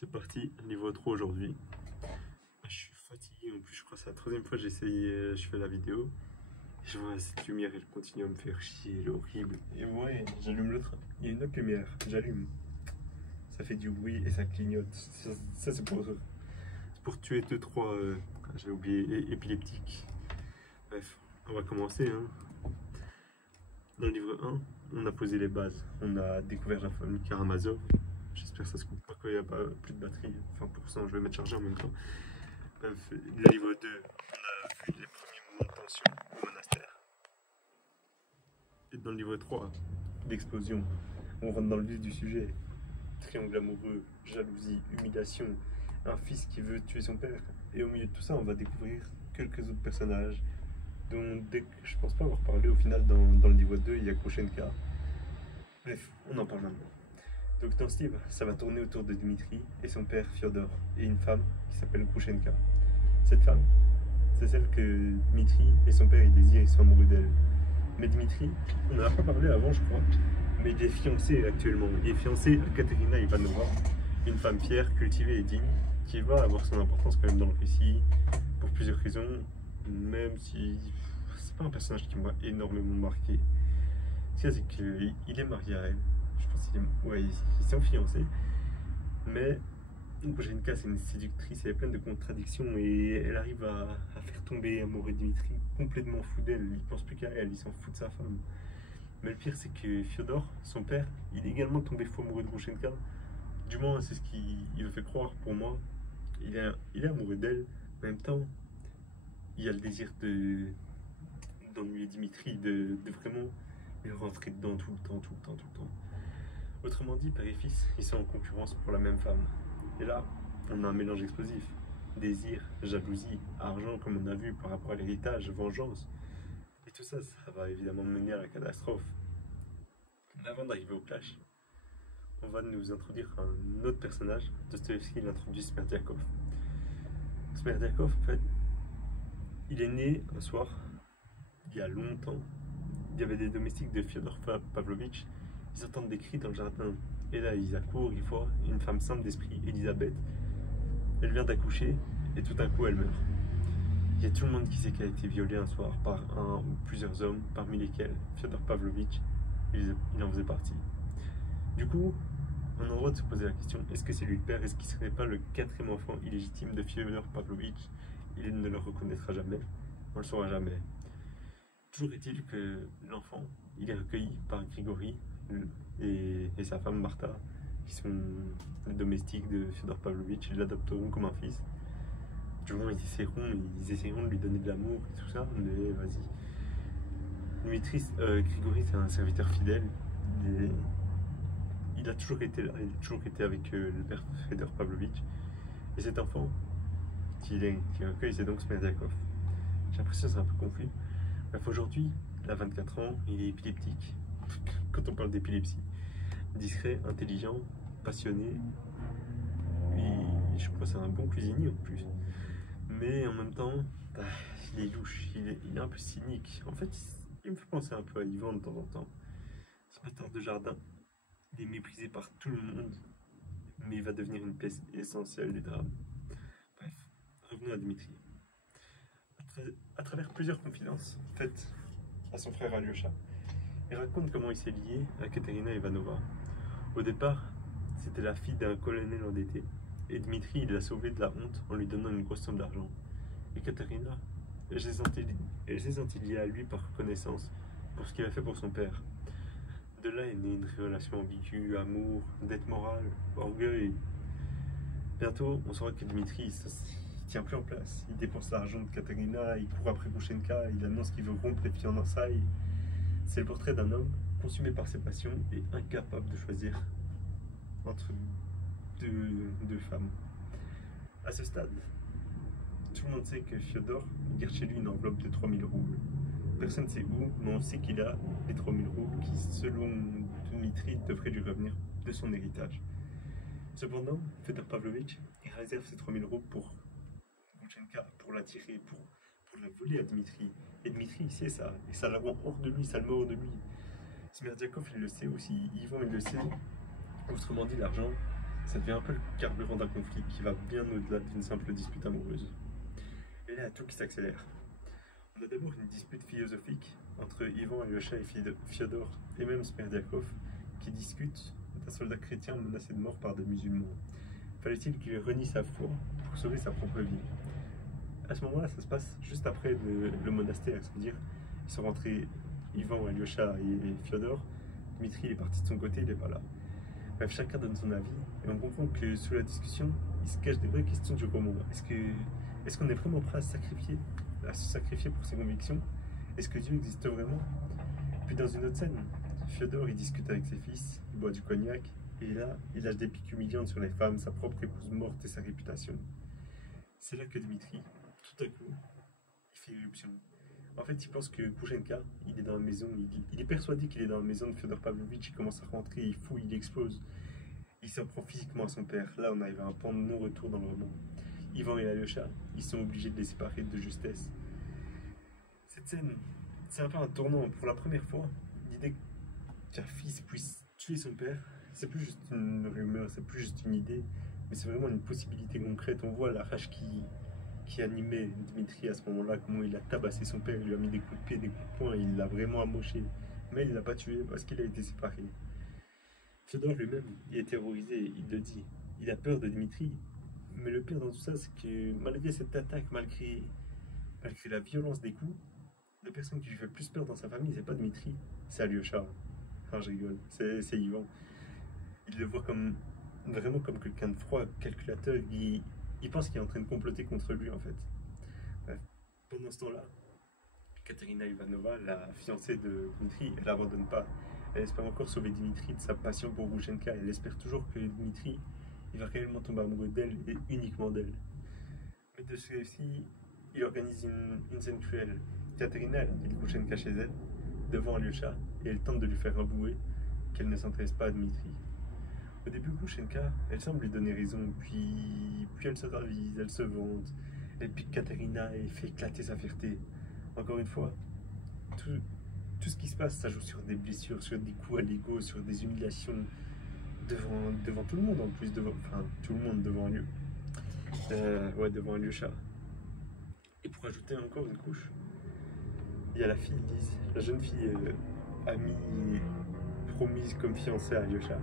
C'est parti, niveau 3 aujourd'hui. Je suis fatigué, en plus je crois que c'est la troisième fois que j'essaye, je fais la vidéo. Et je vois cette lumière, elle continue à me faire chier, elle est horrible. Et ouais, j'allume l'autre. Il y a une autre lumière, j'allume. Ça fait du bruit et ça clignote. Ça, c'est pour tuer 2-3, j'ai oublié, épileptiques. Bref, on va commencer. Dans le livre 1, on a posé les bases. On a découvert la famille Karamazov. J'espère que ça se coupe pas quand il n'y a pas plus de batterie. Enfin, % je vais mettre chargé en même temps. Bref, le livre 2, on a vu les premiers moments de tension au monastère. Et dans le livre 3, l'explosion. On rentre dans le vif du sujet. Triangle amoureux, jalousie, humiliation, un fils qui veut tuer son père. Et au milieu de tout ça, on va découvrir quelques autres personnages dont je pense pas avoir parlé au final dans le livre 2, il y a Krushenka. Bref, on en parle maintenant. Donc dans ce livre, ça va tourner autour de Dmitri et son père Fyodor et une femme qui s'appelle Krushenka. Cette femme, c'est celle que Dmitri et son père ils désirent, ils sont amoureux d'elle. Mais Dmitri, on n'en a pas parlé avant je crois, mais il est fiancé actuellement. Il est fiancé à Katerina Ivanova, une femme fière, cultivée et digne, qui va avoir son importance quand même dans le récit, pour plusieurs raisons, même si c'est pas un personnage qui m'a énormément marqué. Ce qu'il y a, c'est qu'il est marié à elle. Je pense ils sont fiancés. Mais Krushenka, c'est une séductrice, elle est pleine de contradictions et elle arrive à faire tomber amoureux Dmitri, complètement fou d'elle. Il pense plus qu'à elle, il s'en fout de sa femme. Mais le pire, c'est que Fyodor, son père, il est également tombé fou amoureux de Krushenka. Du moins, c'est ce qu'il me fait croire pour moi. Il est amoureux d'elle. En même temps, il y a le désir d'ennuyer Dmitri, de vraiment lui rentrer dedans tout le temps. Autrement dit, père et fils, ils sont en concurrence pour la même femme. Et là, on a un mélange explosif. Désir, jalousie, argent, comme on a vu par rapport à l'héritage, vengeance. Et tout ça, ça va évidemment mener à la catastrophe. Mais avant d'arriver au clash, on va nous introduire un autre personnage. Dostoïevski l'introduit Smerdiakov. Smerdiakov, en fait, il est né un soir, il y a longtemps. Il y avait des domestiques de Fyodor Pavlovitch. Ils entendent des cris dans le jardin. Et là, ils accourent, ils voient une femme simple d'esprit, Elisabeth. Elle vient d'accoucher et tout à coup, elle meurt. Il y a tout le monde qui sait qu'elle a été violée un soir par un ou plusieurs hommes, parmi lesquels Fyodor Pavlovitch, il en faisait partie. Du coup, on a le droit de se poser la question, est-ce que c'est lui le père? Est-ce qu'il ne serait pas le quatrième enfant illégitime de Fyodor Pavlovitch? Il ne le reconnaîtra jamais, on ne le saura jamais. Toujours est-il que l'enfant, il est recueilli par Grigory et sa femme Martha, qui sont les domestiques de Fyodor Pavlovitch. Ils l'adopteront comme un fils. Du moins, ils essaieront de lui donner de l'amour et tout ça, mais vas-y. Grigory, c'est un serviteur fidèle. Il a toujours été là, il a toujours été avec le père Fyodor Pavlovitch. Et cet enfant qui recueille, c'est donc Smerdiakov. J'ai l'impression que c'est un peu confus. Bref, aujourd'hui, il a 24 ans, il est épileptique. Quand on parle d'épilepsie, discret, intelligent, passionné, et je crois que c'est un bon cuisinier en plus. Mais en même temps, il est louche, il est un peu cynique. En fait, il me fait penser un peu à Ivan de temps en temps. Ce bâtard de jardin, il est méprisé par tout le monde, mais il va devenir une pièce essentielle du drame. Bref, revenons à Dmitri. À travers plusieurs confidences faites à son frère Alyosha, il raconte comment il s'est lié à Katerina Ivanova. Au départ, c'était la fille d'un colonel endetté, et Dmitri il l'a sauvée de la honte en lui donnant une grosse somme d'argent. Et Katerina, elle s'est sentie liée à lui par reconnaissance pour ce qu'il a fait pour son père. De là est née une relation ambiguë, amour, dette morale, orgueil. Bientôt, on saura que Dmitri, il tient plus en place. Il dépense l'argent de Katerina, il court après Krushenka, il annonce qu'il veut rompre les fiançailles. C'est le portrait d'un homme consumé par ses passions et incapable de choisir entre deux femmes. À ce stade, tout le monde sait que Fyodor garde chez lui une enveloppe de 3000 roubles. Personne ne sait où, mais on sait qu'il a les 3000 roubles qui, selon Dmitri, devraient lui revenir de son héritage. Cependant, Fyodor Pavlovitch, il réserve ces 3000 roubles pour Krushenka, pour l'attirer, pour la voler à Dmitri. Et Dmitri, il sait ça, et ça la rend hors de lui, ça le met hors de lui. Smerdiakov, il le sait aussi, Ivan, il le sait. Autrement dit, l'argent, Ça devient un peu le carburant d'un conflit qui va bien au-delà d'une simple dispute amoureuse. Et là, tout qui s'accélère. On a d'abord une dispute philosophique entre Ivan, Alyosha et Fyodor, et même Smerdiakov, qui discutent d'un soldat chrétien menacé de mort par des musulmans. Fallait-il qu'il renie sa foi pour sauver sa propre vie? À ce moment-là, ça se passe juste après le monastère, c'est-à-dire ils sont rentrés, Ivan, Alyosha et Fyodor. Dmitri il est parti de son côté, il n'est pas là. Bref, chacun donne son avis, et on comprend que sous la discussion, il se cache des vraies questions du roman. Est-ce qu'on est vraiment prêt à se sacrifier pour ses convictions? Est-ce que Dieu existe vraiment? Puis dans une autre scène, Fyodor il discute avec ses fils, il boit du cognac, et là, il lâche des piques humiliantes sur les femmes, sa propre épouse morte et sa réputation. C'est là que Dmitri, tout à coup, il fait irruption. En fait, il pense que Kouchenka, il est dans la maison, il est persuadé qu'il est dans la maison de Fyodor Pavlovitch, il commence à rentrer, il fouille, il explose. Il s'en prend physiquement à son père. Là, on arrive à un point de non-retour dans le roman. Ivan et Alyosha, ils sont obligés de les séparer de justesse. Cette scène, c'est un peu un tournant. Pour la première fois, l'idée qu'un fils puisse tuer son père, c'est plus juste une rumeur, c'est plus juste une idée, mais c'est vraiment une possibilité concrète. On voit la rage qui animait Dmitri à ce moment-là, comment il a tabassé son père, il lui a mis des coups de pied, des coups de poing, il l'a vraiment amoché. Mais il ne l'a pas tué parce qu'il a été séparé. Fyodor lui-même, il est terrorisé, il le dit. Il a peur de Dmitri. Mais le pire dans tout ça, c'est que malgré cette attaque, malgré la violence des coups, la personne qui lui fait le plus peur dans sa famille, c'est pas Dmitri, c'est Alyosha. Enfin, je rigole, c'est Ivan. Il le voit vraiment comme quelqu'un de froid, calculateur. Il pense qu'il est en train de comploter contre lui, en fait. Bref, pendant ce temps-là, Katerina Ivanova, la fiancée de Dmitri, elle n'abandonne pas. Elle espère encore sauver Dmitri de sa passion pour Grouchenka. Elle espère toujours que Dmitri il va réellement tomber amoureux d'elle et uniquement d'elle. Mais de ce récit, il organise une scène cruelle. Katerina, elle invite Grouchenka chez elle, devant Alyosha, et elle tente de lui faire avouer qu'elle ne s'intéresse pas à Dmitri. Au début, Grouchenka, elle semble lui donner raison, puis elle se ravise, elle se vante, elle pique Katerina et fait éclater sa fierté. Encore une fois, tout ce qui se passe, ça joue sur des blessures, sur des coups à l'ego, sur des humiliations, devant tout le monde en plus, enfin tout le monde devant lui. Ouais, devant Alyosha. Et pour ajouter encore une couche, il y a la fille Lise, la jeune fille amie promise comme fiancée à Alyosha,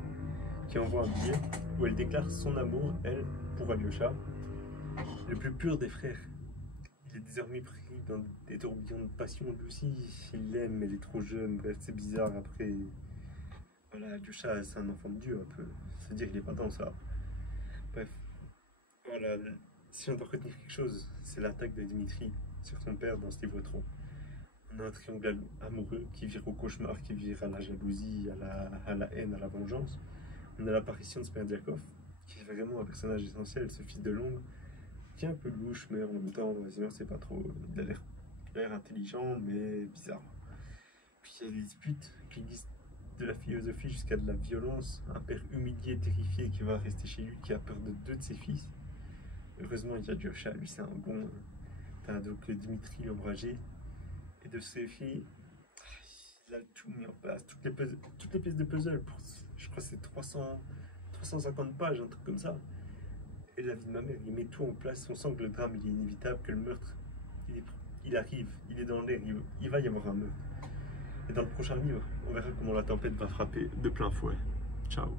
qui envoie un billet où elle déclare son amour, elle, pour Alyosha, le plus pur des frères. Il est désormais pris dans des tourbillons de passion, lui aussi, il l'aime, mais elle est trop jeune, bref, c'est bizarre après. Voilà, Alyosha, c'est un enfant de Dieu un peu. C'est-à-dire qu'il n'est pas dans ça. Bref, voilà, si on doit retenir quelque chose, c'est l'attaque de Dmitri sur son père dans ce livre 3. On a un triangle amoureux qui vire au cauchemar, qui vire à la jalousie, à la haine, à la vengeance. On a l'apparition de Smerdiakov, qui est vraiment un personnage essentiel, ce fils de l'ombre, qui est un peu louche, mais en même temps, sinon c'est pas trop. Il a l'air intelligent, mais bizarre. Puis il y a des disputes qui glissent de la philosophie jusqu'à de la violence, un père humilié, terrifié qui va rester chez lui, qui a peur de deux de ses fils. Heureusement, il y a Alyosha, lui c'est un bon. T'as donc Dmitri l'ombragé, et de ses filles, il a tout mis en place, toutes les pièces de puzzle, je crois que c'est 350 pages, un truc comme ça. Et la vie de ma mère, il met tout en place, on sent que le drame il est inévitable, que le meurtre, il arrive, il est dans l'air, il va y avoir un meurtre. Et dans le prochain livre, on verra comment la tempête va frapper de plein fouet. Ciao.